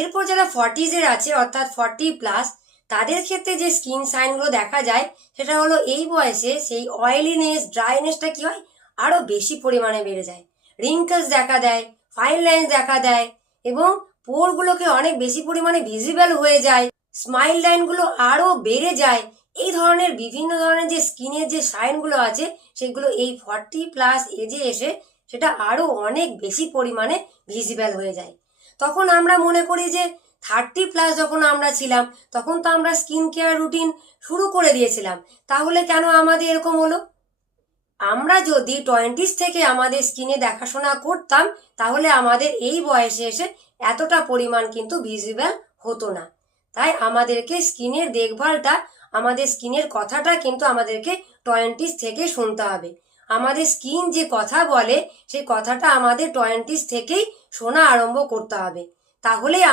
এরপর যারা 40s আছে অর্থাৎ 40+, তাদের ক্ষেত্রে যে স্কিন সাইনগুলো দেখা যায় সেটা হলো এই বয়সে সেই অয়েলিনেস, ড্রাইনেসটা কি হয়, আরো বেশি পরিমাণে বেড়ে যায়। রিঙ্কলস দেখা দেয়, ফাইন লাইন্স দেখা দেয় এবং পোরগুলোকে অনেক বেশি পরিমাণে ভিজিবল হয়ে যায়, স্মাইল লাইনগুলো আরো বেড়ে যায়। এই ধরনের বিভিন্ন ধরনের যে স্কিনের যে সাইনগুলো আছে সেগুলো এই 40+ এজে এসে সেটা আরো অনেক বেশি পরিমাণে ভিজিবল হয়ে যায়। তখন আমরা মনে করি যে 30+ যখন আমরা ছিলাম তখন তো আমরা স্কিন কেয়ার রুটিন শুরু করে দিয়েছিলাম, তাহলে কেন আমাদের এরকম হলো? আমরা যদি 20s থেকে আমাদের স্কিনে দেখাশোনা করতাম তাহলে আমাদের এই বয়সে এসে এতটা পরিমাণ কিন্তু ভিজিবল হতো না। তাই আমাদেরকে স্কিনের দেখভালটা, আমাদের স্কিনের কথাটা কিন্তু আমাদেরকে 20s থেকে শুনতে হবে। আমাদের স্কিন যে কথা বলে সেই কথাটা আমাদের 20s থেকেই শোনা আরম্ভ করতে হবে, তাহলেই